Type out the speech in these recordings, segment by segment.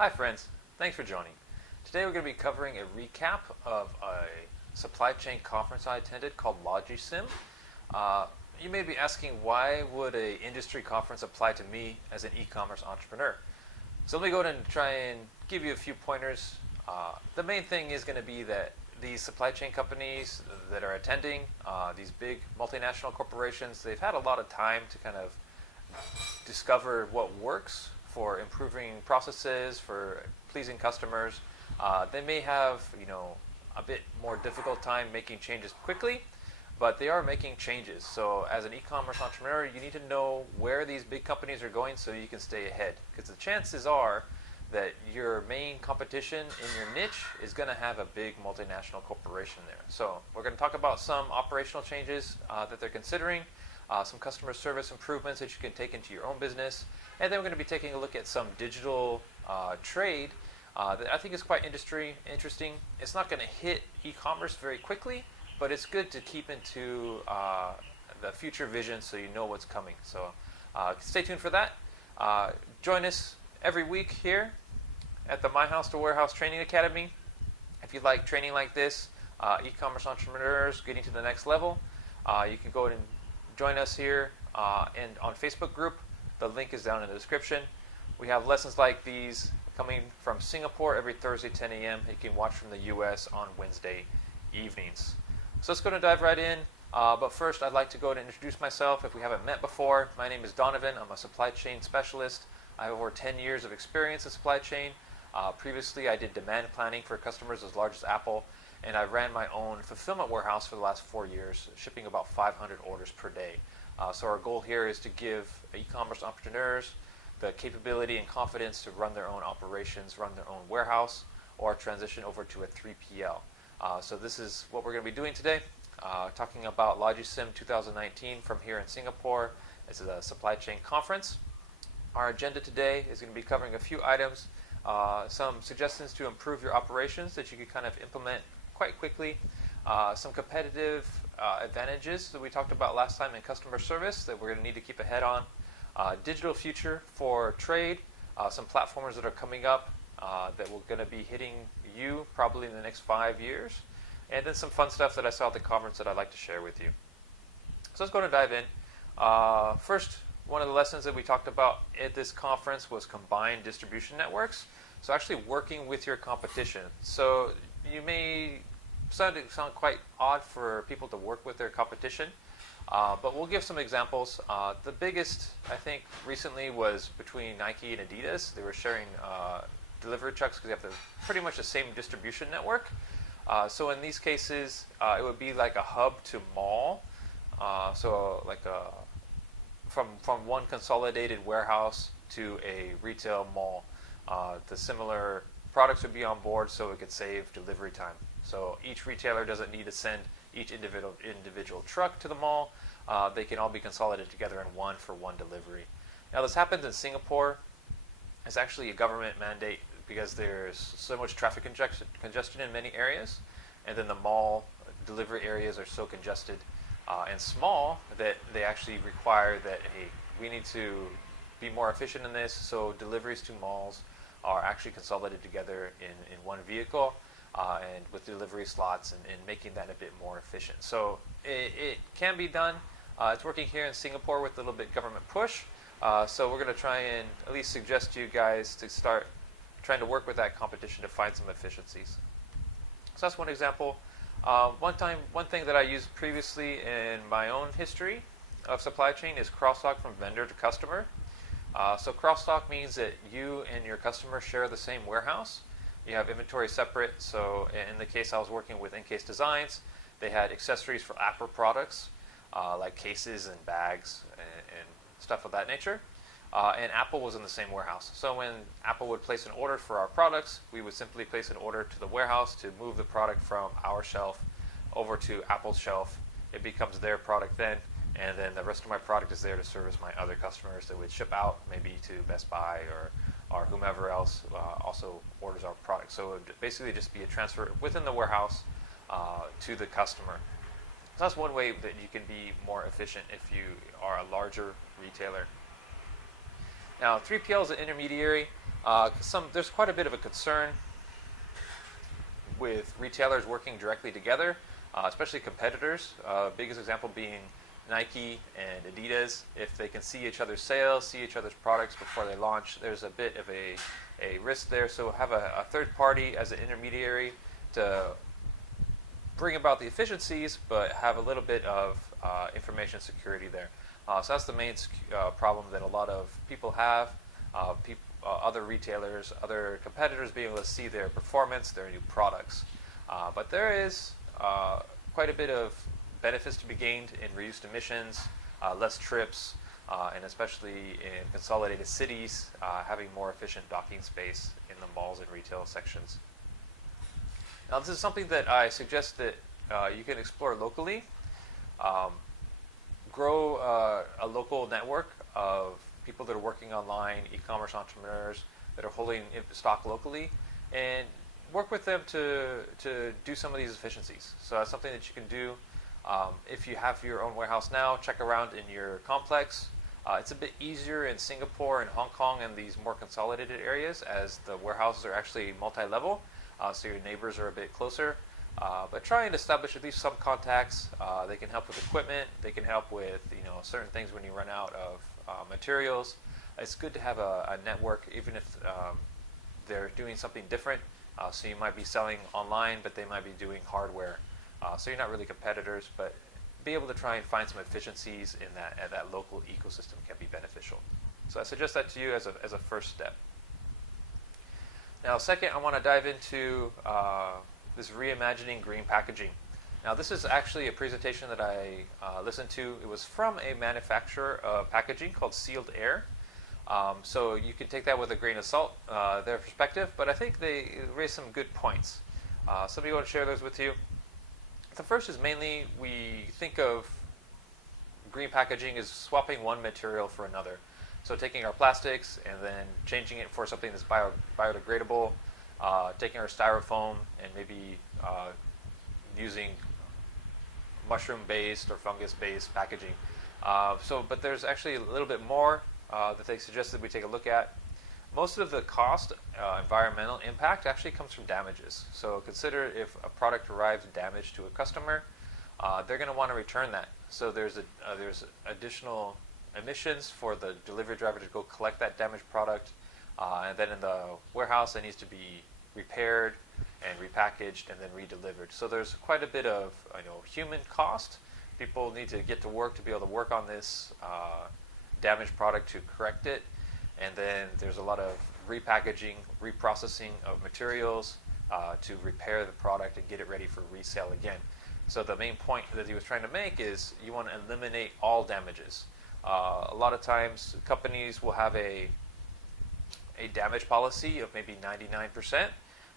Hi friends, thanks for joining. Today we're going to be covering a recap of a supply chain conference I attended called LogiSYM. You may be asking, why would an industry conference apply to me as an e-commerce entrepreneur? So let me go ahead and try and give you a few pointers. The main thing is going to be that these supply chain companies that are attending, these big multinational corporations, they've had a lot of time to kind of discover what works for improving processes, for pleasing customers. They may have, a bit more difficult time making changes quickly, but they are making changes. So as an e-commerce entrepreneur, you need to know where these big companies are going so you can stay ahead. Because the chances are that your main competition in your niche is going to have a big multinational corporation there. So we're going to talk about some operational changes that they're considering, some customer service improvements that you can take into your own business, and then we're going to be taking a look at some digital trade that I think is quite interesting. It's not going to hit e-commerce very quickly, but it's good to keep into the future vision so you know what's coming. So stay tuned for that. Join us every week here at the My House to Warehouse Training Academy. If you like training like this, e-commerce entrepreneurs getting to the next level, you can go ahead and join us here and on Facebook group. The link is down in the description. We have lessons like these coming from Singapore every Thursday 10 a.m. You can watch from the US on Wednesday evenings. So let's go and dive right in. But first, I'd like to go and introduce myself if we haven't met before. My name is Donovan. I'm a supply chain specialist. I have over 10 years of experience in supply chain. Previously, I did demand planning for customers as large as Apple, and I ran my own fulfillment warehouse for the last 4 years, shipping about 500 orders per day. So our goal here is to give e-commerce entrepreneurs the capability and confidence to run their own operations, run their own warehouse, or transition over to a 3PL. So this is what we're going to be doing today, talking about LogiSYM 2019 from here in Singapore. This is a supply chain conference. Our agenda today is going to be covering a few items, some suggestions to improve your operations that you can kind of implement quite quickly, some competitive advantages that we talked about last time in customer service that we're going to need to keep ahead on, digital future for trade, some platforms that are coming up that we're going to be hitting you probably in the next 5 years, and then some fun stuff that I saw at the conference that I'd like to share with you. So let's go and dive in. First, one of the lessons that we talked about at this conference was combined distribution networks. So actually working with your competition. So you may sound quite odd for people to work with their competition, but we'll give some examples. The biggest, I think, recently was between Nike and Adidas. They were sharing delivery trucks because they have pretty much the same distribution network. So in these cases, it would be like a hub to mall. So like from one consolidated warehouse to a retail mall. The similar products would be on board so it could save delivery time. So each retailer doesn't need to send each individual truck to the mall. They can all be consolidated together in one for one delivery. Now this happens in Singapore. It's actually a government mandate because there's so much traffic congestion in many areas, and then the mall delivery areas are so congested and small that they actually require that, hey, we need to be more efficient in this, so deliveries to malls are actually consolidated together in one vehicle and with delivery slots and making that a bit more efficient. So it can be done. It's working here in Singapore with a little bit government push. So we're going to try and at least suggest to you guys to start trying to work with that competition to find some efficiencies. So that's one example. One thing that I used previously in my own history of supply chain is cross-dock from vendor to customer. So cross-dock means that you and your customer share the same warehouse. You have inventory separate. So in the case I was working with Encase Designs, they had accessories for Apple products like cases and bags and stuff of that nature. And Apple was in the same warehouse. So when Apple would place an order for our products, we would simply place an order to the warehouse to move the product from our shelf over to Apple's shelf. It becomes their product then, and then the rest of my product is there to service my other customers that would ship out maybe to Best Buy or whomever else also orders our product. So it would basically just be a transfer within the warehouse to the customer. So that's one way that you can be more efficient if you are a larger retailer. Now, 3PL is an intermediary. There's quite a bit of a concern with retailers working directly together, especially competitors. Biggest example being Nike and Adidas. If they can see each other's sales, see each other's products before they launch, there's a bit of a risk there. So have a third party as an intermediary to bring about the efficiencies, but have a little bit of information security there. So that's the main problem that a lot of people have. Other retailers, other competitors being able to see their performance, their new products. But there is quite a bit of benefits to be gained in reduced emissions, less trips, and especially in consolidated cities, having more efficient docking space in the malls and retail sections. Now, this is something that I suggest that you can explore locally. Grow a local network of people that are working online, e-commerce entrepreneurs that are holding stock locally, and work with them to do some of these efficiencies. So that's something that you can do. If you have your own warehouse now, check around in your complex. It's a bit easier in Singapore and Hong Kong and these more consolidated areas, as the warehouses are actually multi-level, so your neighbors are a bit closer. But try and establish at least some contacts. They can help with equipment. They can help with certain things when you run out of materials. It's good to have a network, even if they're doing something different. So you might be selling online, but they might be doing hardware. So you're not really competitors, but be able to try and find some efficiencies in that local ecosystem can be beneficial. So I suggest that to you as a first step. Now, second, I want to dive into this reimagining green packaging. Now, this is actually a presentation that I listened to. It was from a manufacturer of packaging called Sealed Air. So you can take that with a grain of salt, their perspective, but I think they raised some good points. Somebody want to share those with you? The first is mainly we think of green packaging as swapping one material for another. So taking our plastics and then changing it for something that's biodegradable, taking our styrofoam and maybe using mushroom-based or fungus-based packaging. But there's actually a little bit more that they suggested we take a look at. Most of the cost, environmental impact, actually comes from damages. So consider if a product arrives damaged to a customer, they're going to want to return that. So there's additional emissions for the delivery driver to go collect that damaged product, and then in the warehouse it needs to be repaired and repackaged and then redelivered. So there's quite a bit of human cost. People need to get to work to be able to work on this damaged product to correct it. And then there's a lot of repackaging, reprocessing of materials to repair the product and get it ready for resale again. So the main point that he was trying to make is you want to eliminate all damages. A lot of times companies will have a damage policy of maybe 99%.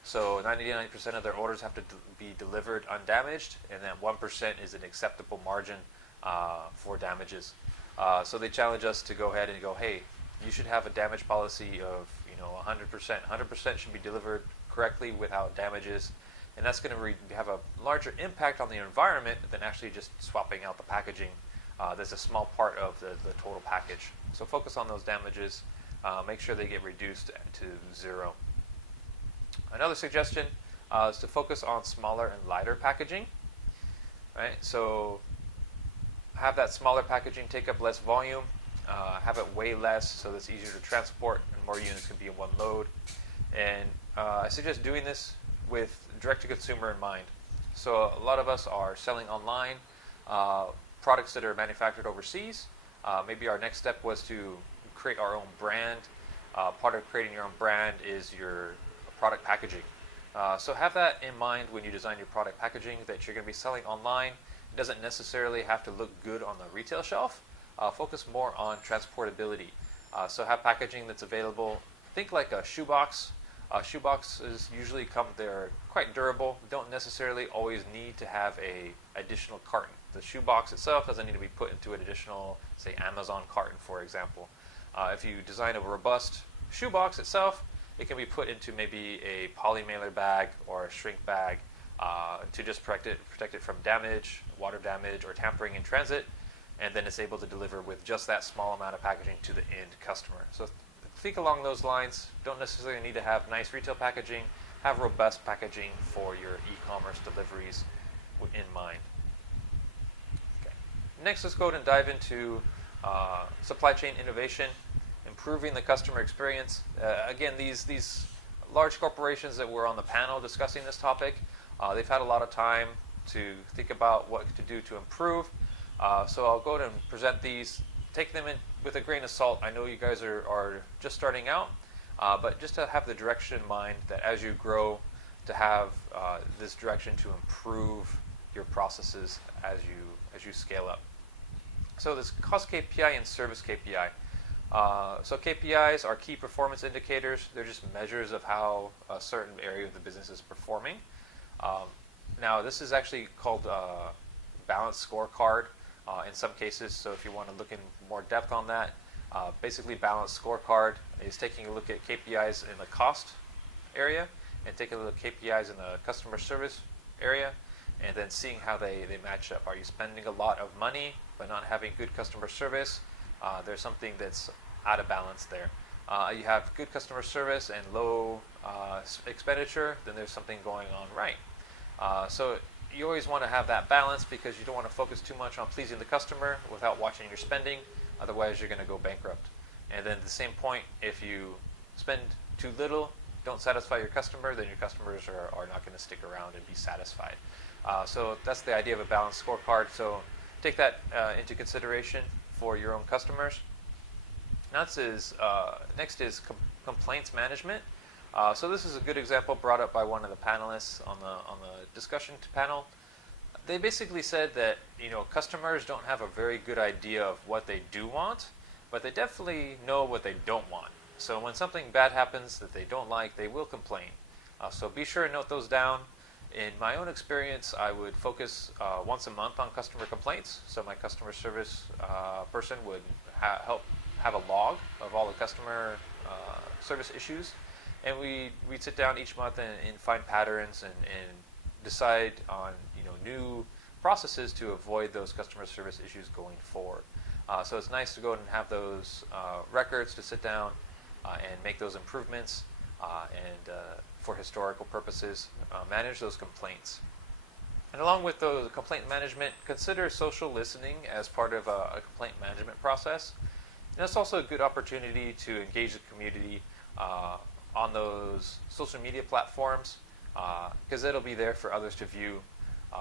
So 99% of their orders have to be delivered undamaged, and then 1% is an acceptable margin for damages. So they challenge us to go ahead and go, hey, you should have a damage policy of 100%. 100% should be delivered correctly without damages, and that's going to have a larger impact on the environment than actually just swapping out the packaging. That's a small part of the total package. So focus on those damages. Make sure they get reduced to zero. Another suggestion is to focus on smaller and lighter packaging. Right? So have that smaller packaging take up less volume. Have it weigh less so that it's easier to transport and more units can be in one load. And I suggest doing this with direct-to-consumer in mind. So a lot of us are selling online products that are manufactured overseas. Maybe our next step was to create our own brand. Part of creating your own brand is your product packaging. So have that in mind when you design your product packaging, that you're going to be selling online. It doesn't necessarily have to look good on the retail shelf. Focus more on transportability. So have packaging that's available. Think like a shoebox. Shoeboxes usually they're quite durable. Don't necessarily always need to have a additional carton. The shoebox itself doesn't need to be put into an additional, say, Amazon carton, for example. If you design a robust shoebox itself, it can be put into maybe a poly mailer bag or a shrink bag to just protect it from damage, water damage, or tampering in transit, and then it's able to deliver with just that small amount of packaging to the end customer. So think along those lines. Don't necessarily need to have nice retail packaging. Have robust packaging for your e-commerce deliveries in mind. Okay. Next, let's go ahead and dive into supply chain innovation, improving the customer experience. Again, these large corporations that were on the panel discussing this topic, they've had a lot of time to think about what to do to improve. So I'll go ahead and present these. Take them in with a grain of salt. I know you guys are just starting out, but just to have the direction in mind that as you grow, to have this direction to improve your processes as you scale up. So this cost KPI and service KPI. So KPIs are key performance indicators. They're just measures of how a certain area of the business is performing. Now this is actually called balanced scorecard in some cases. So if you want to look in more depth on that, basically balanced scorecard is taking a look at KPIs in the cost area and taking a look at KPIs in the customer service area, and then seeing how they match up. Are you spending a lot of money but not having good customer service? There's something that's out of balance there. You have good customer service and low expenditure, then there's something going on right. So you always want to have that balance, because you don't want to focus too much on pleasing the customer without watching your spending. Otherwise, you're going to go bankrupt. And then at the same point, if you spend too little, don't satisfy your customer, then your customers are not going to stick around and be satisfied. So that's the idea of a balanced scorecard. So take that into consideration for your own customers. Next is complaints management. So this is a good example brought up by one of the panelists on the discussion panel. They basically said that customers don't have a very good idea of what they do want, but they definitely know what they don't want. So when something bad happens that they don't like, they will complain. So be sure to note those down. In my own experience, I would focus once a month on customer complaints. So my customer service person would help have a log of all the customer service issues. And we'd sit down each month and find patterns and decide on new processes to avoid those customer service issues going forward. So it's nice to go and have those records to sit down and make those improvements and for historical purposes, manage those complaints. And along with the complaint management, consider social listening as part of a complaint management process. And it's also a good opportunity to engage the community on those social media platforms, because it'll be there for others to view.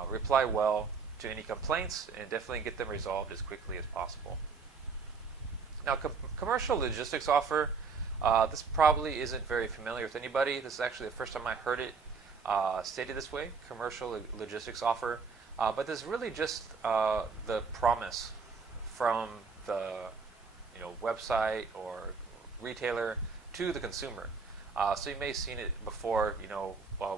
Reply well to any complaints and definitely get them resolved as quickly as possible. Now, commercial logistics offer, this probably isn't very familiar with anybody. This is actually the first time I heard it stated this way, commercial logistics offer. But this is really just the promise from the website or retailer to the consumer. So you may have seen it before,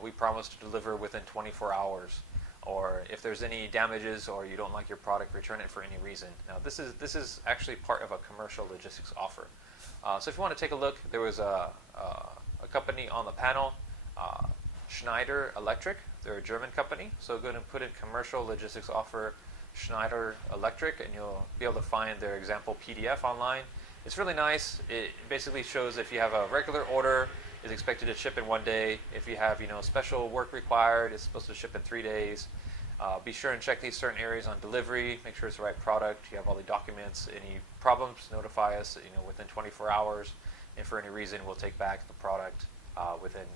we promise to deliver within 24 hours. Or if there's any damages or you don't like your product, return it for any reason. Now this is actually part of a commercial logistics offer. So if you want to take a look, there was a company on the panel, Schneider Electric. They're a German company. So go ahead and put in commercial logistics offer Schneider Electric, and you'll be able to find their example PDF online. It's really nice. It basically shows if you have a regular order, it's expected to ship in 1 day. If you have special work required, it's supposed to ship in 3 days. Be sure and check these certain areas on delivery. Make sure it's the right product. You have all the documents. Any problems, notify us within 24 hours. And for any reason, we'll take back the product within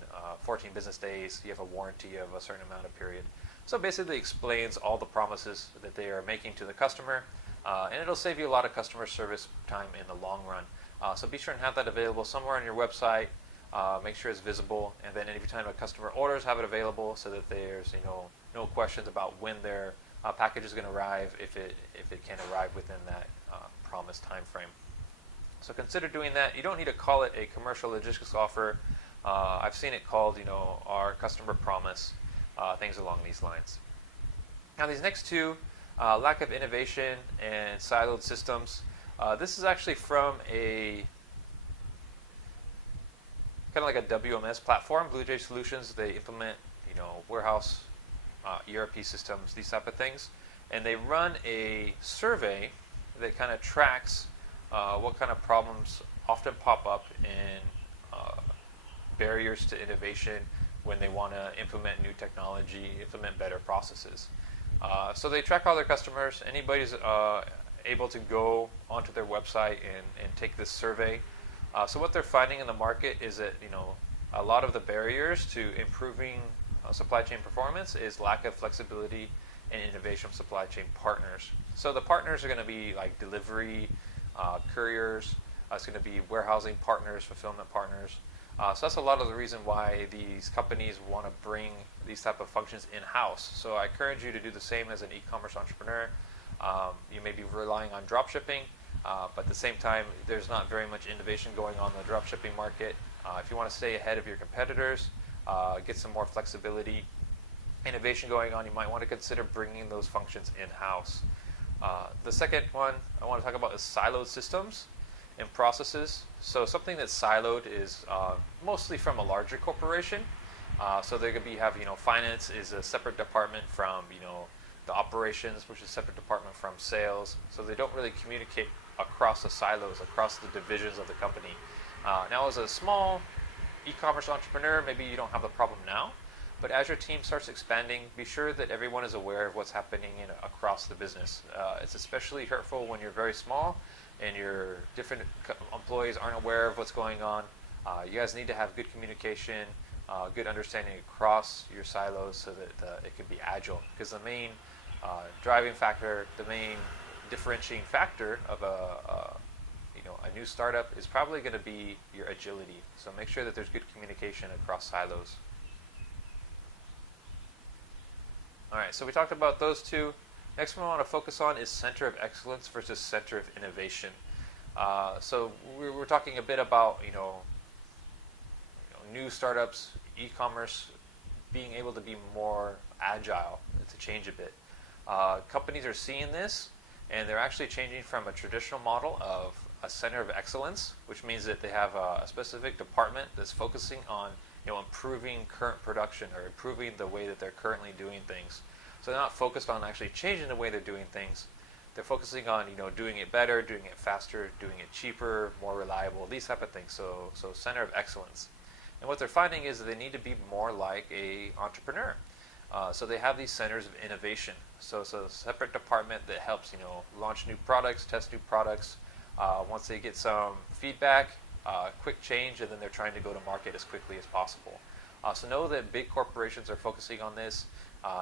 14 business days. You have a warranty of a certain amount of period. So basically explains all the promises that they are making to the customer. And it'll save you a lot of customer service time in the long run. So be sure and have that available somewhere on your website. Make sure it's visible, and then every time a customer orders, have it available so that there's no questions about when their package is going to arrive, if it can arrive within that promised time frame. So consider doing that. You don't need to call it a commercial logistics offer. I've seen it called our customer promise, things along these lines. Now these next two, lack of innovation and siloed systems. This is actually from a kind of like a WMS platform, Blue Jay Solutions. They implement, warehouse, ERP systems, these type of things, and they run a survey that kind of tracks what kind of problems often pop up in barriers to innovation when they want to implement new technology, implement better processes. So they track all their customers. Anybody's able to go onto their website and take this survey. So what they're finding in the market is that a lot of the barriers to improving supply chain performance is lack of flexibility and innovation from supply chain partners. So the partners are going to be like delivery, couriers. It's going to be warehousing partners, fulfillment partners. So that's a lot of the reason why these companies want to bring these type of functions in-house. So I encourage you to do the same as an e-commerce entrepreneur. You may be relying on drop shipping, but at the same time, there's not very much innovation going on in the drop shipping market. If you want to stay ahead of your competitors, get some more flexibility, innovation going on, you might want to consider bringing those functions in-house. The second one I want to talk about is siloed systems and processes. So something that's siloed is mostly from a larger corporation. So they could have finance is a separate department from the operations, which is a separate department from sales. So they don't really communicate across the silos, across the divisions of the company. Now, as a small e-commerce entrepreneur, maybe you don't have the problem now, but as your team starts expanding, be sure that everyone is aware of what's happening across the business. It's especially hurtful when you're very small and your different employees aren't aware of what's going on. You guys need to have good communication, good understanding across your silos so that it can be agile. Because the main driving factor, the main differentiating factor of a new startup is probably going to be your agility. So make sure that there's good communication across silos. All right, so we talked about those two. Next one I want to focus on is center of excellence versus center of innovation. So we're talking a bit about new startups, e-commerce, being able to be more agile, to change a bit. Companies are seeing this, and they're actually changing from a traditional model of a center of excellence, which means that they have a specific department that's focusing on improving current production or improving the way that they're currently doing things. So they're not focused on actually changing the way they're doing things. They're focusing on doing it better, doing it faster, doing it cheaper, more reliable, these type of things. So center of excellence. And what they're finding is that they need to be more like a entrepreneur. So they have these centers of innovation. So it's a separate department that helps launch new products, test new products. Once they get some feedback, quick change, and then they're trying to go to market as quickly as possible. So know that big corporations are focusing on this.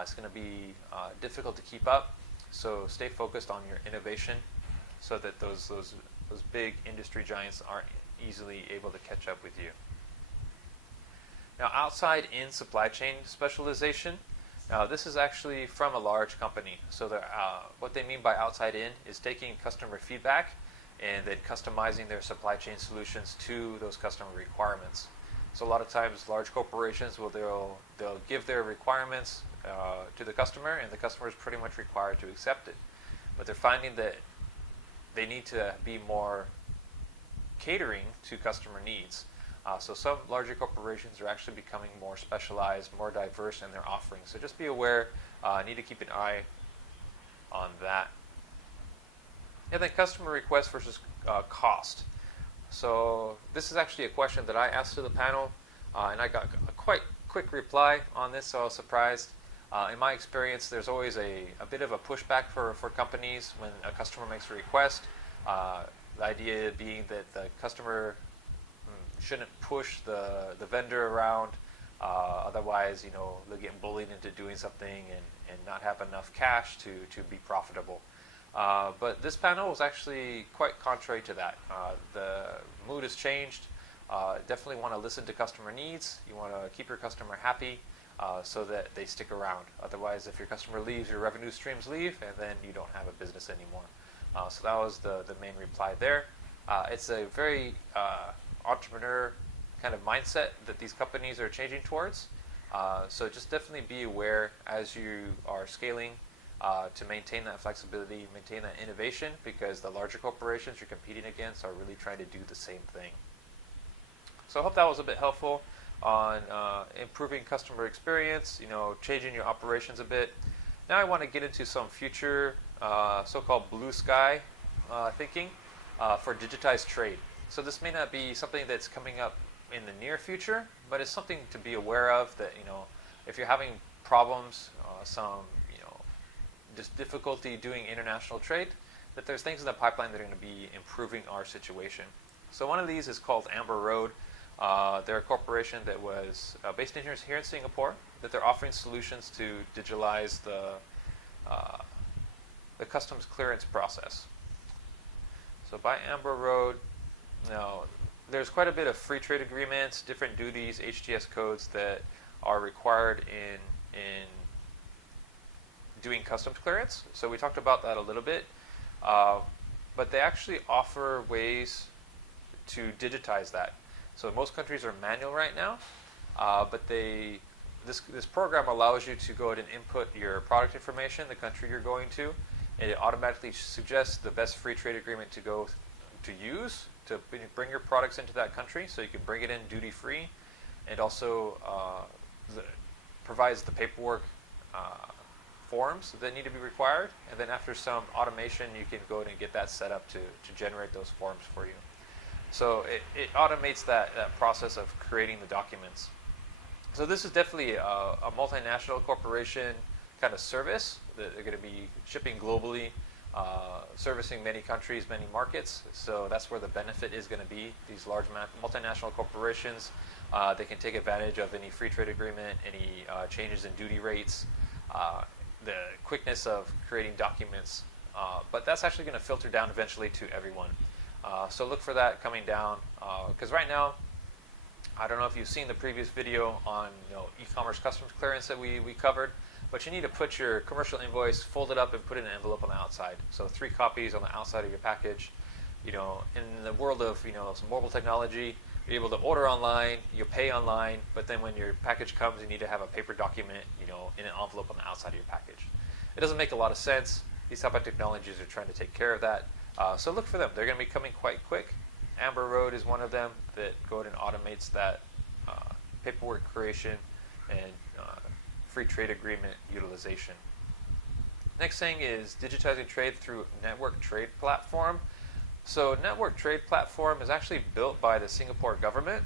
It's going to be difficult to keep up. So stay focused on your innovation so that those big industry giants aren't easily able to catch up with you. Now, outside in supply chain specialization, this is actually from a large company. So what they mean by outside in is taking customer feedback and then customizing their supply chain solutions to those customer requirements. So a lot of times large corporations they'll give their requirements to the customer, and the customer is pretty much required to accept it. But they're finding that they need to be more catering to customer needs. So some larger corporations are actually becoming more specialized, more diverse in their offerings. So just be aware, need to keep an eye on that. And then customer request versus cost. So this is actually a question that I asked to the panel, and I got a quite quick reply on this, so I was surprised. In my experience, there's always a bit of a pushback for companies when a customer makes a request. The idea being that the customer shouldn't push the vendor around, otherwise they'll get bullied into doing something and not have enough cash to be profitable. But this panel was actually quite contrary to that. The mood has changed. Definitely want to listen to customer needs. You want to keep your customer happy so that they stick around. Otherwise, if your customer leaves, your revenue streams leave, and then you don't have a business anymore. So that was the main reply there. It's a very entrepreneur kind of mindset that these companies are changing towards. So just definitely be aware as you are scaling to maintain that flexibility, maintain that innovation, because the larger corporations you're competing against are really trying to do the same thing. So I hope that was a bit helpful on improving customer experience, changing your operations a bit. Now I want to get into some future so-called blue sky thinking. for digitized trade. So this may not be something that's coming up in the near future, but it's something to be aware of, that if you're having problems, some just difficulty doing international trade, that there's things in the pipeline that are going to be improving our situation. So one of these is called Amber Road. They're a corporation that was based in here in Singapore, that they're offering solutions to digitalize the customs clearance process. So by Amber Road, there's quite a bit of free trade agreements, different duties, HTS codes that are required in doing customs clearance. So we talked about that a little bit, but they actually offer ways to digitize that. So most countries are manual right now, but this program allows you to go ahead and input your product information, the country you're going to, and it automatically suggests the best free trade agreement to use to bring your products into that country, so you can bring it in duty free, and also provides the paperwork forms that need to be required, and then after some automation you can go ahead and get that set up to generate those forms for you. So it automates that process of creating the documents. So this is definitely a multinational corporation kind of service that they're going to be shipping globally, servicing many countries, many markets. So that's where the benefit is going to be. These large multinational corporations, they can take advantage of any free trade agreement, any changes in duty rates, the quickness of creating documents. But that's actually going to filter down eventually to everyone. So look for that coming down, because right now, I don't know if you've seen the previous video on e-commerce customs clearance that we covered, but you need to put your commercial invoice, fold it up, and put it in an envelope on the outside. So 3 copies on the outside of your package. In the world of some mobile technology, you're able to order online, you pay online, but then when your package comes, you need to have a paper document, in an envelope on the outside of your package. It doesn't make a lot of sense. These type of technologies are trying to take care of that. So look for them. They're going to be coming quite quick. Amber Road is one of them that go ahead and automates that paperwork creation and free trade agreement utilization. Next thing is digitizing trade through network trade platform. So network trade platform is actually built by the Singapore government.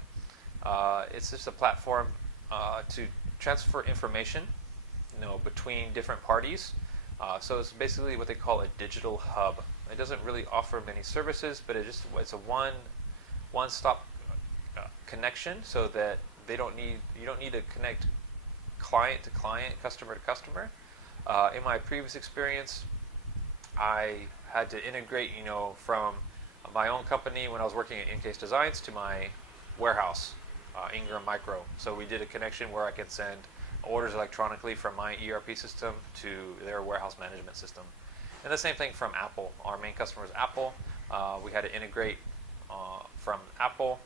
It's just a platform to transfer information between different parties. So it's basically what they call a digital hub. It doesn't really offer many services, but it's a one-stop connection, so that you don't need to connect client to client, customer to customer. In my previous experience, I had to integrate, from my own company when I was working at Encase Designs to my warehouse, Ingram Micro. So we did a connection where I could send orders electronically from my ERP system to their warehouse management system. And the same thing from Apple. Our main customer is Apple. We had to integrate from Apple.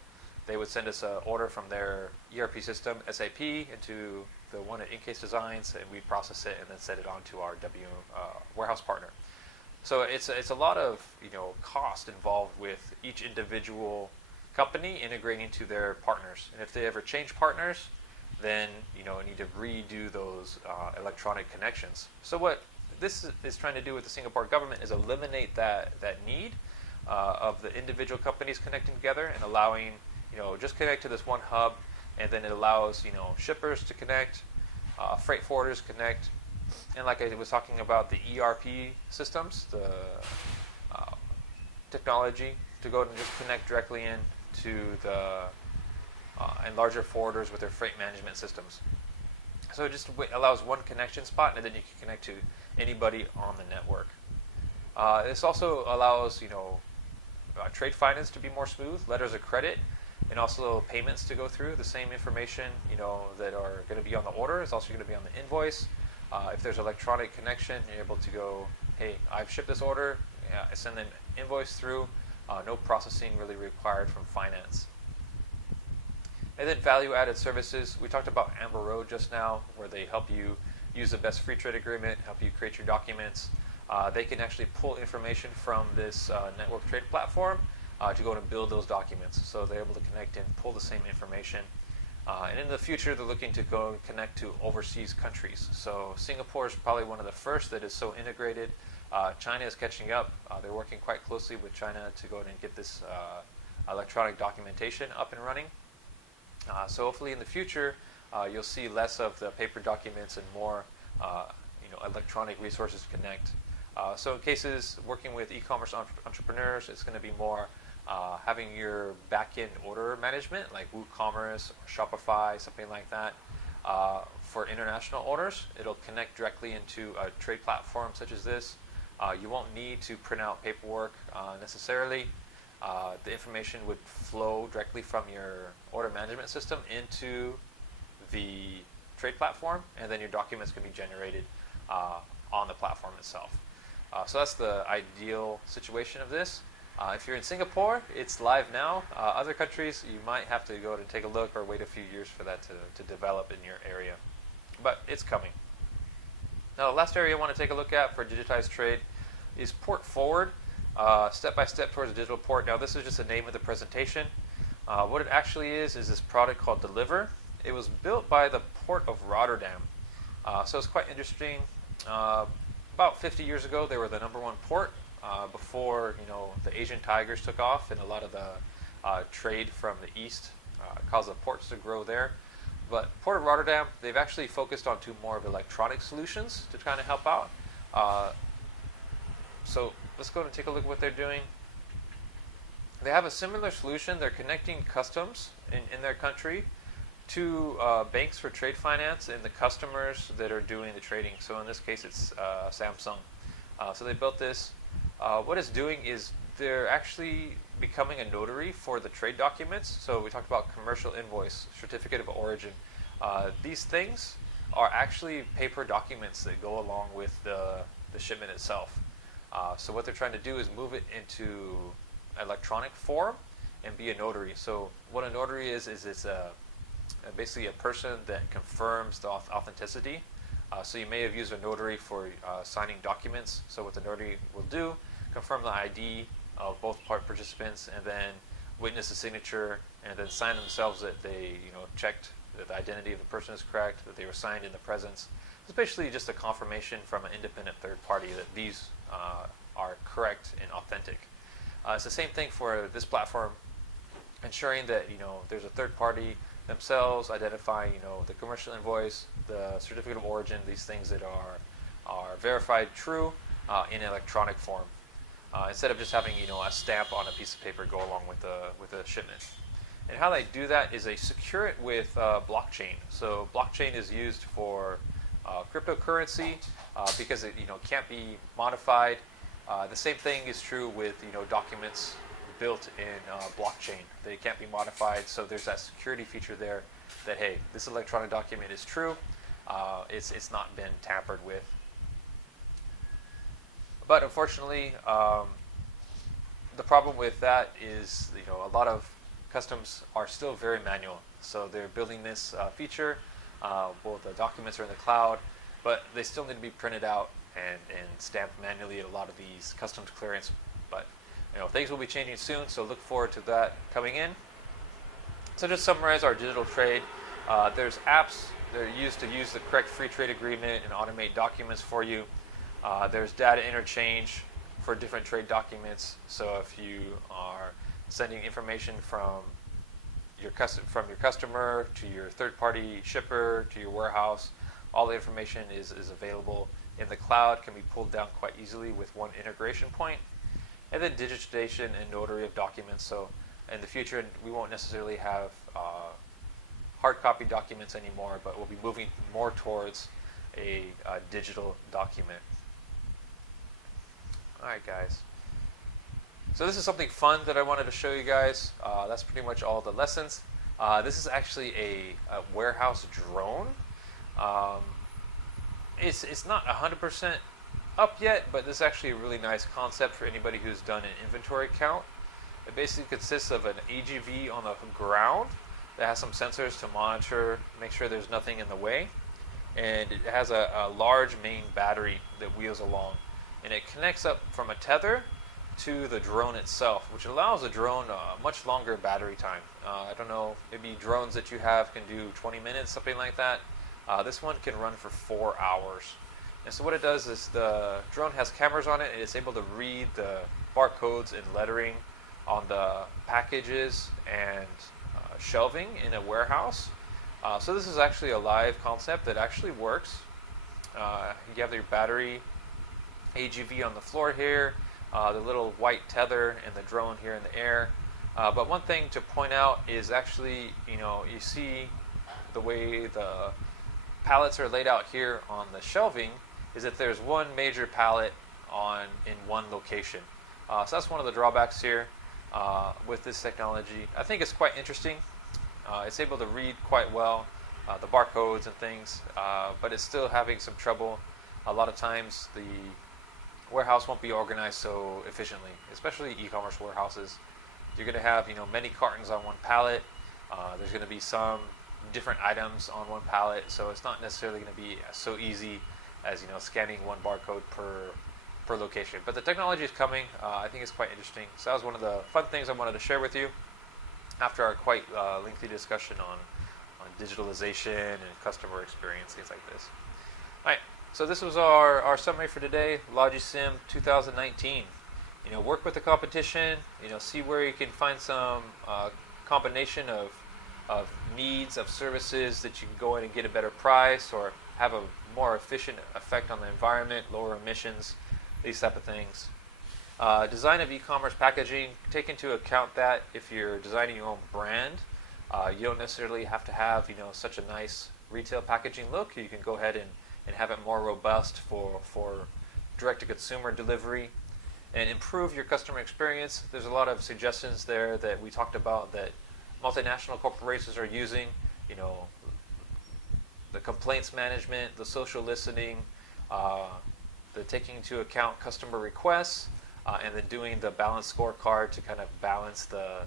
They would send us an order from their ERP system, SAP, into the one at Encase Designs, and we'd process it and then send it on to our warehouse partner. So it's a lot of cost involved with each individual company integrating to their partners. And if they ever change partners, then you need to redo those electronic connections. So what this is trying to do with the Singapore government is eliminate that need of the individual companies connecting together, and allowing just connect to this one hub, and then it allows shippers to connect, freight forwarders connect, and like I was talking about, the ERP systems, the technology to go and just connect directly in to the and larger forwarders with their freight management systems. So it just allows one connection spot, and then you can connect to anybody on the network. This also allows trade finance to be more smooth, letters of credit, and also payments to go through. The same information that are going to be on the order is also going to be on the invoice. If there's electronic connection, you're able to go, hey, I've shipped this order, I send an invoice through, no processing really required from finance. And then value-added services. We talked about Amber Road just now, where they help you use the best free trade agreement, help you create your documents. They can actually pull information from this network trade platform to go and build those documents. So they're able to connect and pull the same information. And in the future, they're looking to go and connect to overseas countries. So Singapore is probably one of the first that is so integrated. China is catching up. They're working quite closely with China to go and get this electronic documentation up and running. So hopefully in the future, you'll see less of the paper documents and more electronic resources to connect. So in cases working with e-commerce entrepreneurs, it's going to be more having your back-end order management like WooCommerce or Shopify, something like that. For international orders, it'll connect directly into a trade platform such as this. You won't need to print out paperwork necessarily. The information would flow directly from your order management system into the trade platform, and then your documents can be generated on the platform itself. So that's the ideal situation of this. If you're in Singapore, it's live now. Other countries, you might have to go and take a look or wait a few years for that to develop in your area. But it's coming. Now, the last area I want to take a look at for digitized trade is port forward, step-by-step towards a digital port. Now, this is just the name of the presentation. What it actually is this product called Deliver. It was built by the Port of Rotterdam. So it's quite interesting. About 50 years ago, they were the #1 port before the Asian tigers took off, and a lot of the trade from the east caused the ports to grow there. But Port of Rotterdam, they've actually focused on more of electronic solutions to kind of help out. So let's go and take a look at what they're doing. They have a similar solution. They're connecting customs in their country to banks for trade finance and the customers that are doing the trading. So in this case, it's Samsung. So they built this. What it's doing is they're actually becoming a notary for the trade documents. So we talked about commercial invoice, certificate of origin. These things are actually paper documents that go along with the shipment itself. So what they're trying to do is move it into electronic form and be a notary. So what a notary is it's basically a person that confirms the authenticity. So you may have used a notary for signing documents. So what the notary will do, confirm the ID of both participants, and then witness the signature, and then sign themselves that they checked that the identity of the person is correct, that they were signed in the presence. It's basically just a confirmation from an independent third party that these are correct and authentic. It's the same thing for this platform, ensuring that there's a third party themselves identifying the commercial invoice, the certificate of origin, these things that are verified true in electronic form, instead of just having a stamp on a piece of paper go along with the shipment. And how they do that is they secure it with blockchain. So blockchain is used for cryptocurrency because it can't be modified. The same thing is true with documents built in blockchain. They can't be modified, so there's that security feature there that, hey, this electronic document is true. It's not been tampered with. But unfortunately, the problem with that is a lot of customs are still very manual. So they're building this feature. Well, the documents are in the cloud, but they still need to be printed out and stamped manually at a lot of these customs clearance. But things will be changing soon, so look forward to that coming in. So just summarize our digital trade. There's apps that are used to use the correct free trade agreement and automate documents for you. There's data interchange for different trade documents. So if you are sending information from your customer to your third-party shipper to your warehouse, all the information is available in the cloud, can be pulled down quite easily with one integration point. And then digitization and notary of documents. So in the future, we won't necessarily have hard copy documents anymore, but we'll be moving more towards a digital document. All right, guys. So this is something fun that I wanted to show you guys. That's pretty much all the lessons. This is actually a warehouse drone. It's not 100% up yet, but this is actually a really nice concept for anybody who's done an inventory count. It basically consists of an AGV on the ground that has some sensors to monitor, make sure there's nothing in the way. And it has a large main battery that wheels along. And it connects up from a tether to the drone itself, which allows the drone a much longer battery time. I don't know, maybe drones that you have can do 20 minutes, something like that. This one can run for 4 hours. And so what it does is the drone has cameras on it, and it's able to read the barcodes and lettering on the packages and shelving in a warehouse. So this is actually a live concept that actually works. You have your battery AGV on the floor here, the little white tether and the drone here in the air. But one thing to point out is actually, you see the way the pallets are laid out here on the shelving is that there's one major pallet in one location. So that's one of the drawbacks here with this technology. I think it's quite interesting. It's able to read quite well the barcodes and things, but it's still having some trouble. A lot of times the warehouse won't be organized so efficiently, especially e-commerce warehouses. You're going to have many cartons on one pallet. There's going to be some different items on one pallet, so it's not necessarily going to be so easy as scanning one barcode per location. But the technology is coming. I think it's quite interesting. So that was one of the fun things I wanted to share with you after our quite lengthy discussion on digitalization and customer experience, things like this. All right, so this was our summary for today, LogiSYM 2019. Work with the competition, see where you can find some combination of needs, of services that you can go in and get a better price or have a more efficient effect on the environment, lower emissions, these type of things. Design of e-commerce packaging, take into account that if you're designing your own brand, you don't necessarily have to have such a nice retail packaging look. You can go ahead and have it more robust for direct-to-consumer delivery and improve your customer experience. There's a lot of suggestions there that we talked about that multinational corporations are using, the complaints management, the social listening, the taking into account customer requests, and then doing the balance scorecard to kind of balance the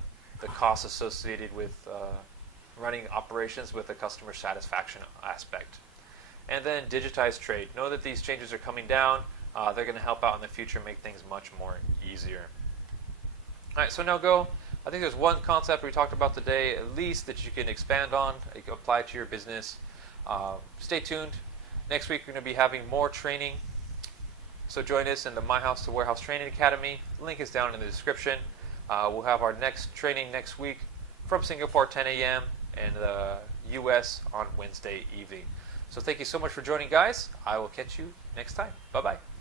costs associated with running operations with the customer satisfaction aspect. And then digitize trade. Know that these changes are coming down. They're going to help out in the future, make things much more easier. All right, so now go. I think there's one concept we talked about today, at least, that you can expand on, you can apply to your business. Stay tuned. Next week, we're going to be having more training. So join us in the My House to Warehouse Training Academy. The link is down in the description. We'll have our next training next week from Singapore, 10 a.m. and the U.S. on Wednesday evening. So thank you so much for joining, guys. I will catch you next time. Bye-bye.